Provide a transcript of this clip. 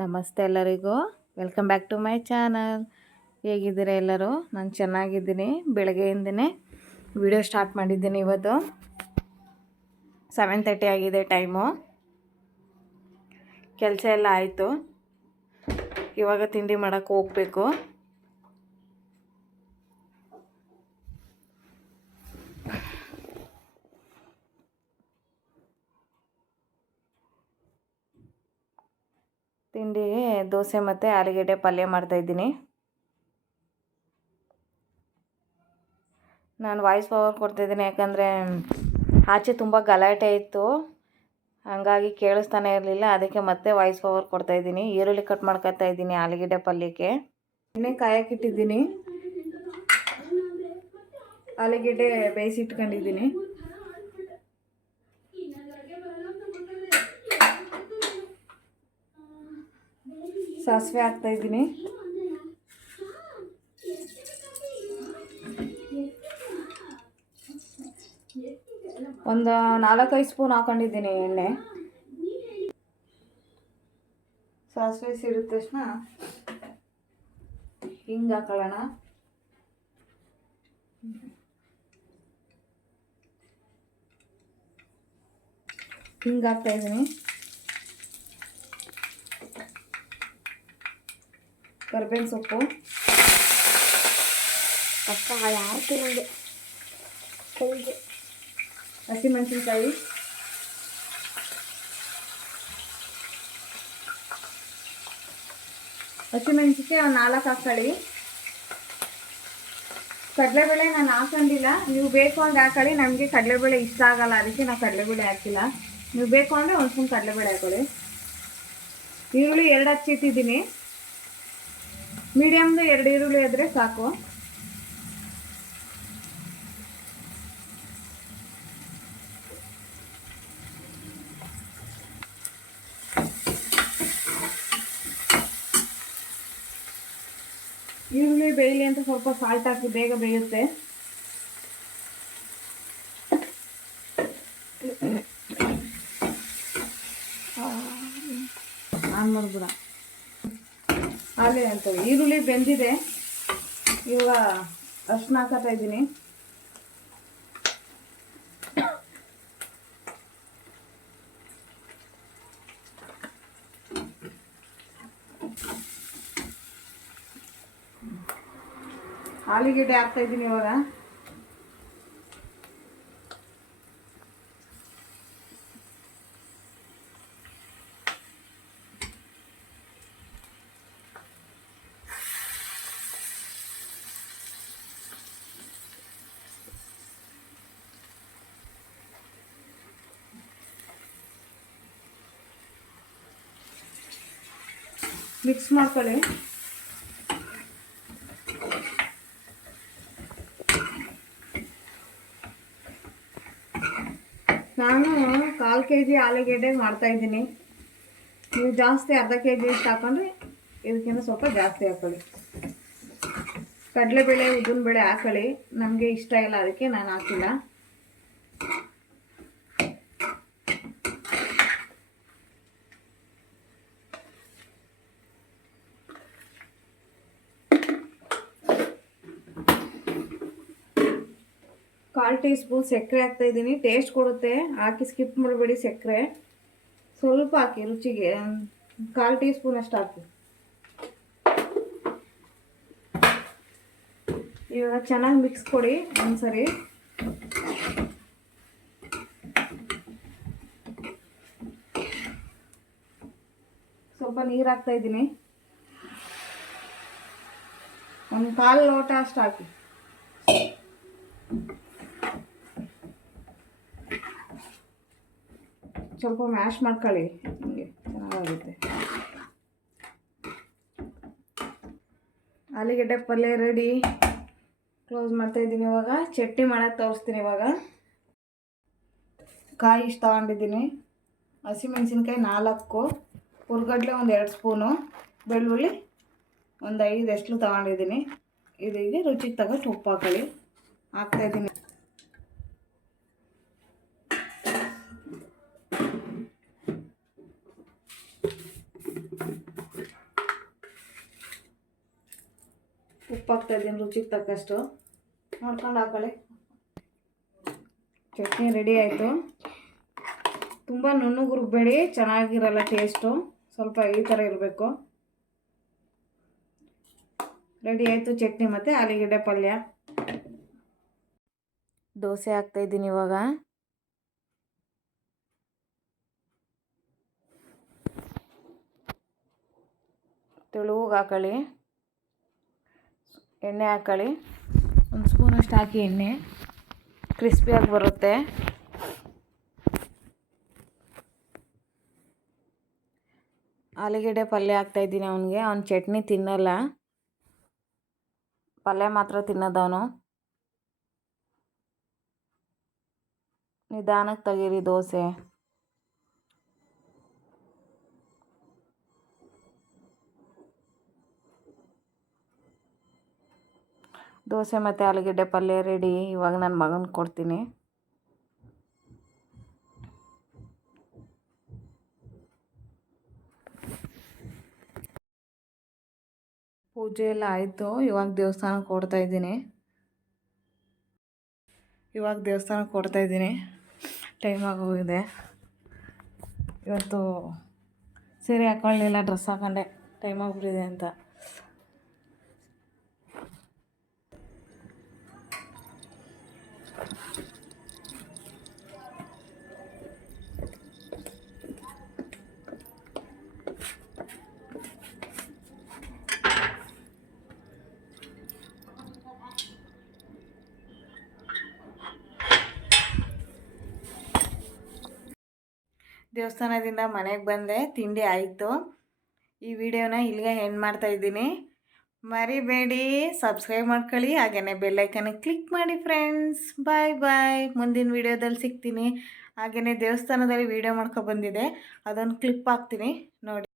ನಮಸ್ತೆ ಎಲ್ಲರಿಗೂ, welcome back to my channel. ಹೇಗಿದ್ದೀರಾ ಎಲ್ಲರೂ? ನಾನು ಚೆನ್ನಾಗಿದ್ದೀನಿ. ಬೆಳಗ್ಗೆಯಿಂದನೇ ವಿಡಿಯೋ ಸ್ಟಾರ್ಟ್ ಮಾಡಿದ್ದೀನಿ. ಇವತ್ತು 7:30 ಆಗಿದೆ ಟೈಮು. ಕೆಲಸ ಎಲ್ಲ ಆಯಿತು. ಇವಾಗ ತಿಂಡಿ ಮಾಡೋಕ್ಕೆ ಹೋಗಬೇಕು. ತಿಂಡಿಗೆ ದೋಸೆ ಮತ್ತು ಆಲೂಗಡ್ಡೆ ಪಲ್ಯ ಮಾಡ್ತಾಯಿದ್ದೀನಿ. ನಾನು ವಾಯ್ಸ್ ಓವರ್ ಕೊಡ್ತಾಯಿದ್ದೀನಿ ಯಾಕಂದರೆ ಆಚೆ ತುಂಬ ಗಲಾಟೆ ಇತ್ತು, ಹಾಗಾಗಿ ಕೇಳಿಸ್ತಾನೆ ಇರಲಿಲ್ಲ. ಅದಕ್ಕೆ ಮತ್ತೆ ವಾಯ್ಸ್ ಓವರ್ ಕೊಡ್ತಾಯಿದ್ದೀನಿ. ಈರುಳ್ಳಿ ಕಟ್ ಮಾಡ್ಕೊತಾ ಇದ್ದೀನಿ ಆಲೂಗಡ್ಡೆ ಪಲ್ಯಕ್ಕೆ. ಎಣ್ಣೆ ಕಾಯಕ್ಕಿಟ್ಟಿದ್ದೀನಿ. ಆಲೂಗಡ್ಡೆ ಬೇಯಿಸಿಟ್ಕೊಂಡಿದ್ದೀನಿ. ಸಾಸಿವೆ ಹಾಕ್ತಾಯಿದ್ದೀನಿ. ಒಂದು 4-5 ಸ್ಪೂನ್ ಹಾಕೊಂಡಿದ್ದೀನಿ ಎಣ್ಣೆ. ಸಾಸಿವೆ ಸಿಡಿದ ತಕ್ಷಣ ಹಿಂಗೆ ಹಾಕೊಳ್ಳೋಣ. ಹಿಂಗೆ ಹಾಕ್ತಾಯಿದ್ದೀನಿ. ಕರ್ಬೇವಿನ ಸೊಪ್ಪು, ಹಸಿಮೆಣಸಿನ್ಕಾಯಿ, ಹಸಿಮೆಣಸಿನ್ಕಾಯಿ ಒಂದು 4 ಹಾಕೊಳ್ಳಿ. ಕಡಲೆಬೇಳೆ ನಾನು ಹಾಕೊಂಡಿಲ್ಲ, ನೀವು ಬೇಕು ಅಂದ್ರೆ ಹಾಕೊಳ್ಳಿ. ನಮಗೆ ಕಡಲೆಬೇಳೆ ಇಷ್ಟ ಆಗಲ್ಲ, ಅದಕ್ಕೆ ನಾವು ಕಡಲೆಬೇಳೆ ಹಾಕಿಲ್ಲ. ನೀವು ಬೇಕು ಅಂದರೆ ಒಂದು ಸ್ಪೂನ್ ಕಡಲೆಬೇಳೆ ಹಾಕೊಳ್ಳಿ. ಈರುಳ್ಳಿ 2 ಹಚ್ಚಿಟ್ಟಿದ್ದೀನಿ. ಮೀಡಿಯಮ್ದು 2 ಈರುಳ್ಳಿ ಇದ್ದರೆ ಸಾಕು. ಈರುಳ್ಳಿ ಬೇಯಲಿ ಅಂತ ಸ್ವಲ್ಪ ಸಾಲ್ಟ್ ಹಾಕಿ ಬೇಗ ಬೇಯುತ್ತೆ. ಆನ್ ಮಾಡ್ಬಿಡ. ಅಂತ ಈರುಳ್ಳಿ ಬೆಂದಿದೆ. ಇವಾಗ ಅರ್ಶಿನ ಹಾಕತ್ತಾ ಇದ್ದೀನಿ. ಆಲೂಗಡ್ಡೆ ಹಾಕ್ತಾ ಇದ್ದೀನಿ ಇವಾಗ. ಮಿಕ್ಸ್ ಮಾಡ್ಕೊಳ್ಳಿ. ನಾನು 1/4 kg ಆಲೂಗಡ್ಡೆ ಮಾಡ್ತಾಯಿದ್ದೀನಿ. ನೀವು ಜಾಸ್ತಿ ಅರ್ಧ kg ಎಷ್ಟು ಹಾಕೊಂಡ್ರೆ ಇದಕ್ಕಿಂತ ಸ್ವಲ್ಪ ಜಾಸ್ತಿ ಹಾಕೊಳ್ಳಿ. ಕಡಲೆಬೇಳೆ ಉದ್ದಿನಬೇಳೆ ಹಾಕೊಳ್ಳಿ. ನಮಗೆ ಇಷ್ಟ ಇಲ್ಲ, ಅದಕ್ಕೆ ನಾನು ಹಾಕಿಲ್ಲ. ಕಾಲು ಟೀ ಸ್ಪೂನ್ ಸಕ್ಕರೆ ಹಾಕ್ತಾಯಿದ್ದೀನಿ. ಟೇಸ್ಟ್ ಕೊಡುತ್ತೆ, ಹಾಕಿ ಸ್ಕಿಪ್ ಮಾಡಬೇಡಿ. ಸಕ್ಕರೆ ಸ್ವಲ್ಪ ಹಾಕಿ, ರುಚಿಗೆ 1/4 ಟೀ ಸ್ಪೂನ್ ಅಷ್ಟು ಹಾಕಿ. ಇವಾಗ ಚೆನ್ನಾಗಿ ಮಿಕ್ಸ್ ಕೊಡಿ ಒಂದ್ಸರಿ. ಸ್ವಲ್ಪ ನೀರು ಹಾಕ್ತಾಯಿದ್ದೀನಿ. ಒಂದು 1/4 ಲೋಟ ಅಷ್ಟು ಹಾಕಿ. ಸ್ವಲ್ಪ ಮ್ಯಾಶ್ ಮಾಡ್ಕೊಳ್ಳಿ, ಹೀಗೆ ಚೆನ್ನಾಗಾಗುತ್ತೆ. ಆಲೂಗಡ್ಡೆ ಪಲ್ಯ ರೆಡಿ. ಕ್ಲೋಸ್ ಮಾಡ್ತಾಯಿದ್ದೀನಿ. ಇವಾಗ ಚಟ್ನಿ ಮಾಡೋದು ತೋರಿಸ್ತೀನಿ. ಇವಾಗ ಕಾಯಿ ಇಷ್ಟು ತಗೊಂಡಿದ್ದೀನಿ. ಹಸಿಮೆಣಸಿನ್ಕಾಯಿ 4, ಹುರ್ಗಡ್ಲೆ ಒಂದು 2 ಸ್ಪೂನು, ಬೆಳ್ಳುಳ್ಳಿ ಒಂದು 5 ಎಸ್ಲು ತಗೊಂಡಿದ್ದೀನಿ. ಇದಕ್ಕೆ ರುಚಿಗೆ ತಗೊಂಡು ಉಪ್ಪು ಹಾಕೊಳ್ಳಿ. ಹಾಕ್ತಾಯಿದ್ದೀನಿ. ಉಪ್ಪು ಹಾಕ್ತಾಯಿದ್ದೀನಿ ರುಚಿಗೆ ತಕ್ಕಷ್ಟು, ನೋಡ್ಕೊಂಡು ಹಾಕೊಳ್ಳಿ. ಚಟ್ನಿ ರೆಡಿ ಆಯಿತು. ತುಂಬ ನುಣ್ಣಗೆ ರುಬ್ಬೇಡಿ, ಚೆನ್ನಾಗಿರಲ್ಲ ಟೇಸ್ಟು, ಸ್ವಲ್ಪ ಈ ಥರ ಇರಬೇಕು. ರೆಡಿ ಆಯಿತು ಚಟ್ನಿ ಮತ್ತು ಆಲೂಗೆಡ್ಡೆ ಪಲ್ಯ. ದೋಸೆ ಹಾಕ್ತಾಯಿದ್ದೀನಿ ಇವಾಗ. ತೆಳುಗೆ ಹಾಕೊಳ್ಳಿ, ಎಣ್ಣೆ ಹಾಕೊಳ್ಳಿ, ಒಂದು ಸ್ಪೂನಷ್ಟು ಹಾಕಿ ಎಣ್ಣೆ, ಕ್ರಿಸ್ಪಿಯಾಗಿ ಬರುತ್ತೆ. ಆಲೂಗೆಡ್ಡೆ ಪಲ್ಯ ಹಾಕ್ತಾಯಿದ್ದೀನಿ ಅವನಿಗೆ. ಅವ್ನು ಚಟ್ನಿ ತಿನ್ನಲ್ಲ, ಪಲ್ಯ ಮಾತ್ರ ತಿನ್ನೋದವನು. ನಿಧಾನಕ್ಕೆ ತೆಗೀರಿ ದೋಸೆ. ದೋಸೆ ಮತ್ತು ಆಲೂಗೆಡ್ಡೆ ಪಲ್ಯ ರೆಡಿ. ಇವಾಗ ನನ್ನ ಮಗನಿಗೆ ಕೊಡ್ತೀನಿ. ಪೂಜೆ ಎಲ್ಲ ಆಯಿತು. ಇವಾಗ ದೇವಸ್ಥಾನಕ್ಕೆ ಕೊಡ್ತಾಯಿದ್ದೀನಿ. ಟೈಮ್ ಆಗೋಗಿದೆ. ಇವತ್ತು ಸೀರೆ ಹಾಕೊಳ್ಳಿಲ್ಲ, ಡ್ರೆಸ್ ಹಾಕೊಂಡೆ, ಟೈಮ್ ಆಗಿಬಿಟ್ಟಿದೆ ಅಂತ. ದೇವಸ್ಥಾನದಿಂದ ಮನೆಗೆ ಬಂದೆ, ತಿಂಡಿ ಆಯಿತು. ಈ ವಿಡಿಯೋನ ಇಲ್ಲಿಗೆ ಎಂಡ್ ಮಾಡ್ತಾಯಿದ್ದೀನಿ. ಮರಿಬೇಡಿ ಸಬ್ಸ್ಕ್ರೈಬ್ ಮಾಡ್ಕೊಳ್ಳಿ, ಹಾಗೆಯೇ ಬೆಲ್ಲೈಕನಿಗೆ ಕ್ಲಿಕ್ ಮಾಡಿ ಫ್ರೆಂಡ್ಸ್. ಬಾಯ್. ಮುಂದಿನ ವಿಡಿಯೋದಲ್ಲಿ ಸಿಗ್ತೀನಿ. ಹಾಗೆಯೇ ದೇವಸ್ಥಾನದಲ್ಲಿ ವಿಡಿಯೋ ಮಾಡ್ಕೊಬಂದಿದೆ, ಅದೊಂದು ಕ್ಲಿಪ್ ಹಾಕ್ತೀನಿ ನೋಡಿ.